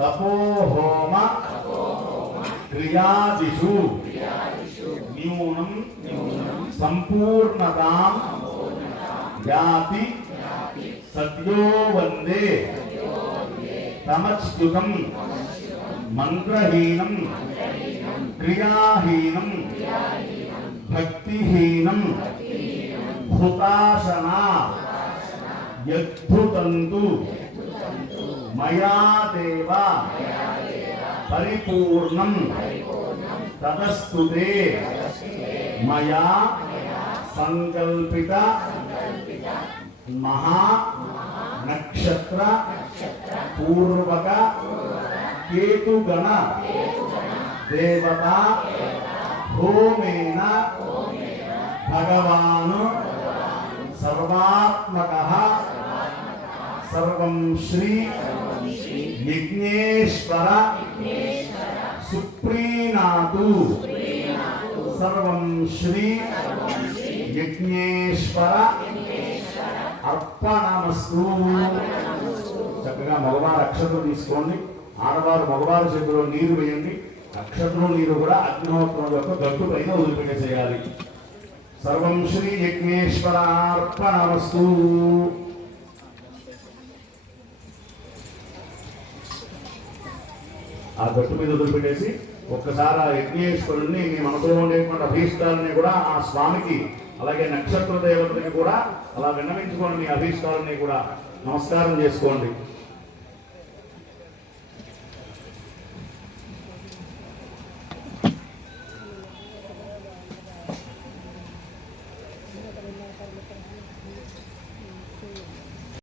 తపోహోమ. క్రియాదిషు. న్యూనం. సంపూర్ణతాం. యాతి సద్యో వందే. తమచ్యుతం మంత్రహీనం. క్రియాహీనం. భక్తిహీనం. హుతాశనా. యద్భుతంతు మయా దేవ పరిపూర్ణం తదస్తుతే మయా సంకల్పిత. మహా నక్షత్ర. పూర్వక. కేతుగణ. దేవత. హోమేన. భగవాను. సర్వాత్మక. సర్వం శ్రీ. యజ్ఞేశ్వర. సుప్రీనాథు. సర్వం శ్రీ. యజ్ఞేశ్వర. అర్పణమస్తు. చక్కగా మగవారు అక్షతలు తీసుకోండి. ఆడవారు మగవారు చేతిలో నీరు వేయండి. అక్షతలు నీరు కూడా అగ్నిహోత్రం యొక్క గట్టు పైన వదిలిపెట్టేసేయాలి. సర్వం శ్రీ యజ్ఞేశ్వరార్పణమస్తు ఆ గట్టు మీద వదిలిపెట్టేసి ఒక్కసారి ఆ యజ్ఞేశ్వరుణ్ణి మీ మనసులో ఉండేటువంటి అభీష్టాలని కూడా ఆ స్వామికి అలాగే నక్షత్ర దేవతలకి కూడా అలా విన్నవించుకోండి మీ అభీష్టాలని కూడా నమస్కారం చేసుకోండి.